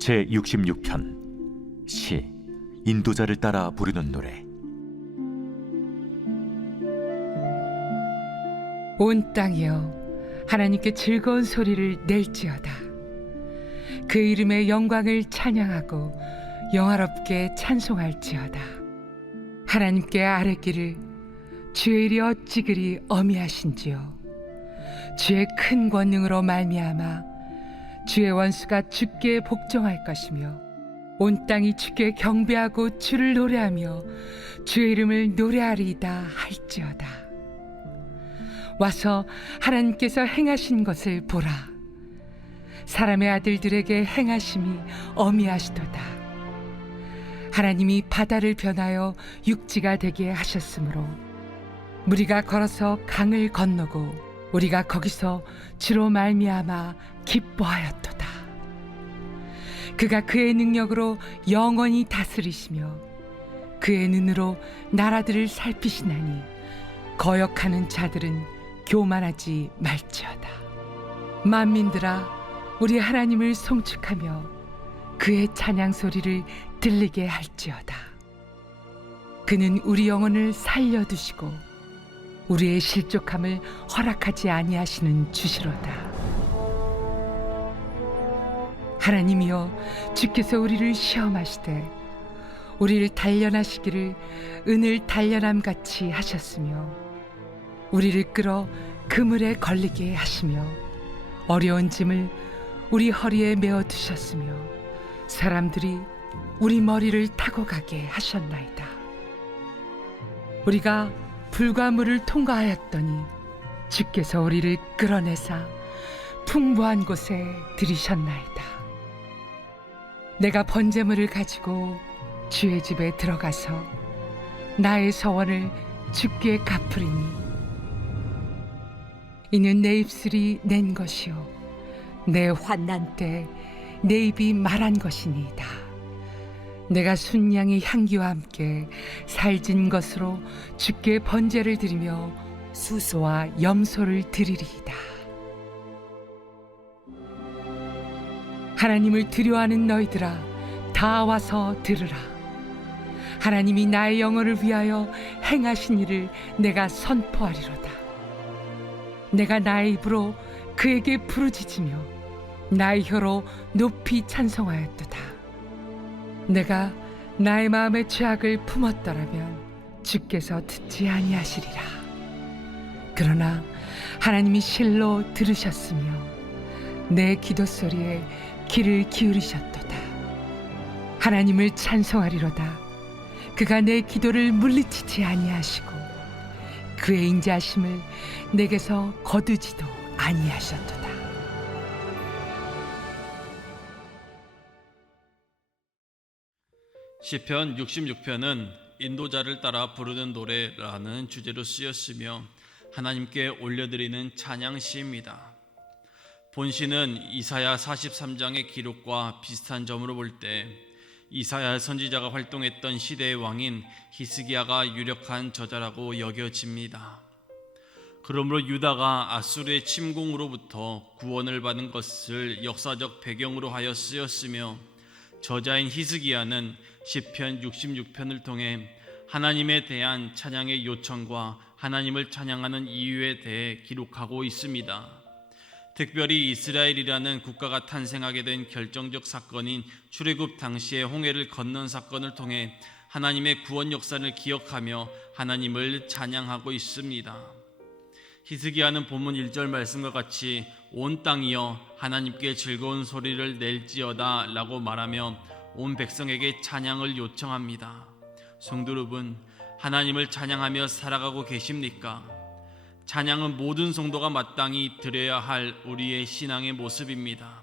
제66편 시 인도자를 따라 부르는 노래. 온 땅이여 하나님께 즐거운 소리를 낼지어다. 그 이름의 영광을 찬양하고 영화롭게 찬송할지어다. 하나님께 아뢰기를 주의 일이 어찌 그리 어미하신지요. 주의 큰 권능으로 말미암아 주의 원수가 주께 복종할 것이며 온 땅이 주께 경배하고 주를 노래하며 주의 이름을 노래하리이다 할지어다. 와서 하나님께서 행하신 것을 보라. 사람의 아들들에게 행하심이 어미하시도다. 하나님이 바다를 변하여 육지가 되게 하셨으므로 무리가 걸어서 강을 건너고 우리가 거기서 주로 말미암아 기뻐하였도다. 그가 그의 능력으로 영원히 다스리시며 그의 눈으로 나라들을 살피시나니 거역하는 자들은 교만하지 말지어다. 만민들아 우리 하나님을 송축하며 그의 찬양 소리를 들리게 할지어다. 그는 우리 영혼을 살려두시고 우리의 실족함을 허락하지 아니하시는 주시로다. 하나님이여 주께서 우리를 시험하시되 우리를 단련하시기를 은을 단련함같이 하셨으며 우리를 끌어 그물에 걸리게 하시며 어려운 짐을 우리 허리에 메어 두셨으며 사람들이 우리 머리를 타고 가게 하셨나이다. 우리가 불과 물을 통과하였더니 주께서 우리를 끌어내사 풍부한 곳에 들이셨나이다. 내가 번제물을 가지고 주의 집에 들어가서 나의 서원을 주께 갚으리니 이는 내 입술이 낸 것이요 내 환난 때 내 입이 말한 것이니이다. 내가 순양의 향기와 함께 살진 것으로 주께 번제를 드리며 수소와 염소를 드리리이다. 하나님을 두려워하는 너희들아 다 와서 들으라. 하나님이 나의 영혼을 위하여 행하신 일을 내가 선포하리로다. 내가 나의 입으로 그에게 부르짖으며 나의 혀로 높이 찬송하였도다. 내가 나의 마음의 죄악을 품었더라면 주께서 듣지 아니하시리라. 그러나 하나님이 실로 들으셨으며 내 기도 소리에 귀를 기울이셨도다. 하나님을 찬송하리로다. 그가 내 기도를 물리치지 아니하시고 그의 인자하심을 내게서 거두지도 아니하셨도다. 시편 66편은 인도자를 따라 부르는 노래라는 주제로 쓰였으며 하나님께 올려드리는 찬양시입니다. 본시는 이사야 43장의 기록과 비슷한 점으로 볼 때 이사야 선지자가 활동했던 시대의 왕인 히스기야가 유력한 저자라고 여겨집니다. 그러므로 유다가 아수르의 침공으로부터 구원을 받은 것을 역사적 배경으로 하여 쓰였으며 저자인 히스기야는 시편 66편을 통해 하나님에 대한 찬양의 요청과 하나님을 찬양하는 이유에 대해 기록하고 있습니다. 특별히 이스라엘이라는 국가가 탄생하게 된 결정적 사건인 출애굽 당시의 홍해를 건넌 사건을 통해 하나님의 구원 역사를 기억하며 하나님을 찬양하고 있습니다. 히스기야는 본문 1절 말씀과 같이 온 땅이여 하나님께 즐거운 소리를 낼지어다 라고 말하며 온 백성에게 찬양을 요청합니다. 성도 여러분, 하나님을 찬양하며 살아가고 계십니까? 찬양은 모든 성도가 마땅히 드려야 할 우리의 신앙의 모습입니다.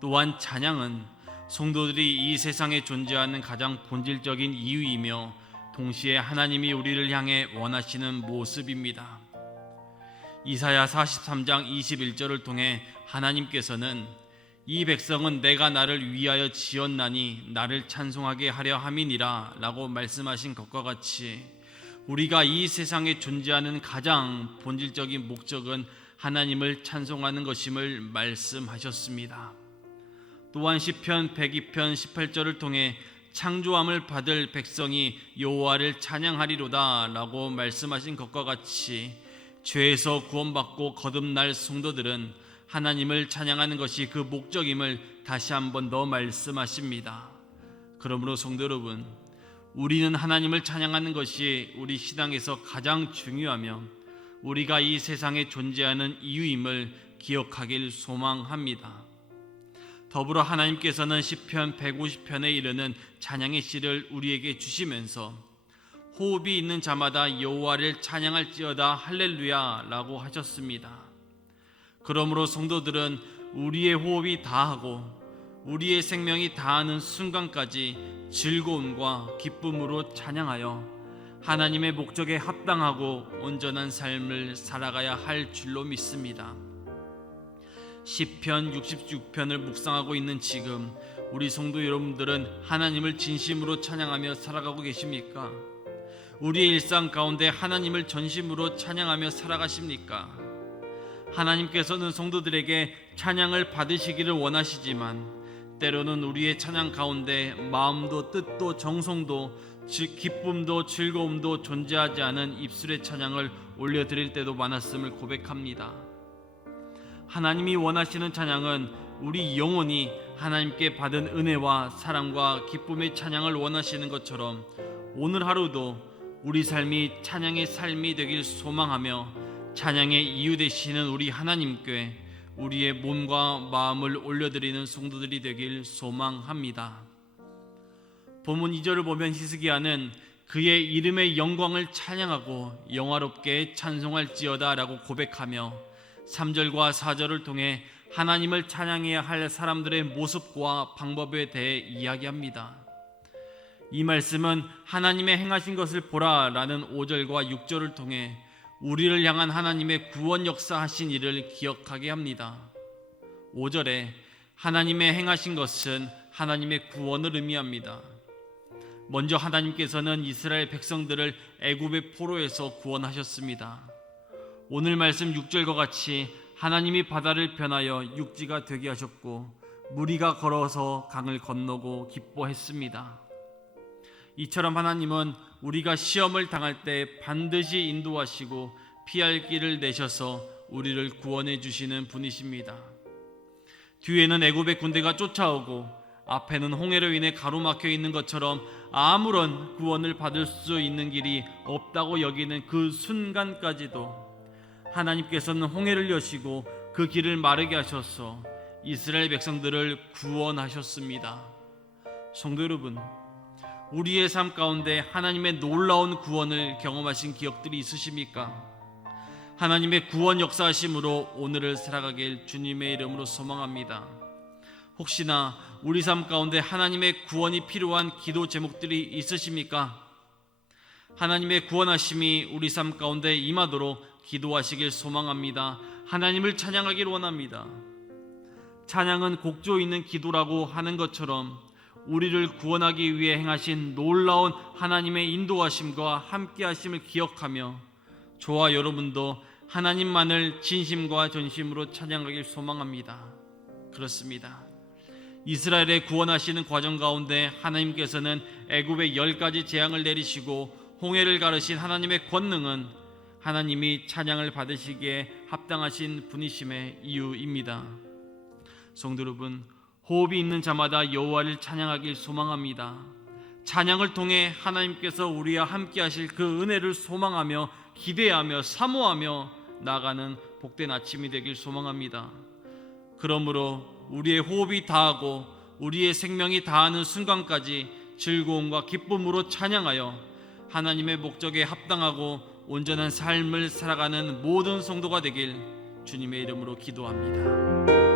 또한 찬양은 성도들이 이 세상에 존재하는 가장 본질적인 이유이며 동시에 하나님이 우리를 향해 원하시는 모습입니다. 이사야 43장 21절을 통해 하나님께서는 이 백성은 내가 나를 위하여 지었나니 나를 찬송하게 하려 함이니라 라고 말씀하신 것과 같이 우리가 이 세상에 존재하는 가장 본질적인 목적은 하나님을 찬송하는 것임을 말씀하셨습니다. 또한 시편 102편 18절을 통해 창조함을 받을 백성이 여호와를 찬양하리로다 라고 말씀하신 것과 같이 죄에서 구원받고 거듭날 성도들은 하나님을 찬양하는 것이 그 목적임을 다시 한 번 더 말씀하십니다. 그러므로 성도 여러분, 우리는 하나님을 찬양하는 것이 우리 신앙에서 가장 중요하며 우리가 이 세상에 존재하는 이유임을 기억하길 소망합니다. 더불어 하나님께서는 시편 150편에 이르는 찬양의 시를 우리에게 주시면서 호흡이 있는 자마다 여호와를 찬양할지어다 할렐루야 라고 하셨습니다. 그러므로 성도들은 우리의 호흡이 다하고 우리의 생명이 다하는 순간까지 즐거움과 기쁨으로 찬양하여 하나님의 목적에 합당하고 온전한 삶을 살아가야 할 줄로 믿습니다. 시편 66편을 묵상하고 있는 지금 우리 성도 여러분들은 하나님을 진심으로 찬양하며 살아가고 계십니까? 우리의 일상 가운데 하나님을 전심으로 찬양하며 살아가십니까? 하나님께서는 성도들에게 찬양을 받으시기를 원하시지만 때로는 우리의 찬양 가운데 마음도 뜻도 정성도 기쁨도 즐거움도 존재하지 않은 입술의 찬양을 올려드릴 때도 많았음을 고백합니다. 하나님이 원하시는 찬양은 우리 영혼이 하나님께 받은 은혜와 사랑과 기쁨의 찬양을 원하시는 것처럼 오늘 하루도 우리 삶이 찬양의 삶이 되길 소망하며 찬양의 이유 되시는 우리 하나님께 우리의 몸과 마음을 올려드리는 성도들이 되길 소망합니다. 본문 2절을 보면 히스기야는 그의 이름의 영광을 찬양하고 영화롭게 찬송할지어다 라고 고백하며 3절과 4절을 통해 하나님을 찬양해야 할 사람들의 모습과 방법에 대해 이야기합니다. 이 말씀은 하나님의 행하신 것을 보라 라는 5절과 6절을 통해 우리를 향한 하나님의 구원 역사하신 일을 기억하게 합니다. 5절에 하나님의 행하신 것은 하나님의 구원을 의미합니다. 먼저 하나님께서는 이스라엘 백성들을 애굽의 포로에서 구원하셨습니다. 오늘 말씀 6절과 같이 하나님이 바다를 변하여 육지가 되게 하셨고 무리가 걸어서 강을 건너고 기뻐했습니다. 이처럼 하나님은 우리가 시험을 당할 때 반드시 인도하시고 피할 길을 내셔서 우리를 구원해 주시는 분이십니다. 뒤에는 애굽의 군대가 쫓아오고 앞에는 홍해로 인해 가로막혀 있는 것처럼 아무런 구원을 받을 수 있는 길이 없다고 여기는 그 순간까지도 하나님께서는 홍해를 여시고 그 길을 마르게 하셔서 이스라엘 백성들을 구원하셨습니다. 성도 여러분, 우리의 삶 가운데 하나님의 놀라운 구원을 경험하신 기억들이 있으십니까? 하나님의 구원 역사하심으로 오늘을 살아가길 주님의 이름으로 소망합니다. 혹시나 우리 삶 가운데 하나님의 구원이 필요한 기도 제목들이 있으십니까? 하나님의 구원하심이 우리 삶 가운데 임하도록 기도하시길 소망합니다. 하나님을 찬양하길 원합니다. 찬양은 곡조 있는 기도라고 하는 것처럼 우리를 구원하기 위해 행하신 놀라운 하나님의 인도하심과 함께하심을 기억하며 저와 여러분도 하나님만을 진심과 전심으로 찬양하길 소망합니다. 그렇습니다. 이스라엘의 구원하시는 과정 가운데 하나님께서는 애굽에 10가지 재앙을 내리시고 홍해를 가르신 하나님의 권능은 하나님이 찬양을 받으시기에 합당하신 분이심의 이유입니다. 성도 여러분, 호흡이 있는 자마다 여호와를 찬양하길 소망합니다. 찬양을 통해 하나님께서 우리와 함께 하실 그 은혜를 소망하며 기대하며 사모하며 나아가는 복된 아침이 되길 소망합니다. 그러므로 우리의 호흡이 다하고 우리의 생명이 다하는 순간까지 즐거움과 기쁨으로 찬양하여 하나님의 목적에 합당하고 온전한 삶을 살아가는 모든 성도가 되길 주님의 이름으로 기도합니다.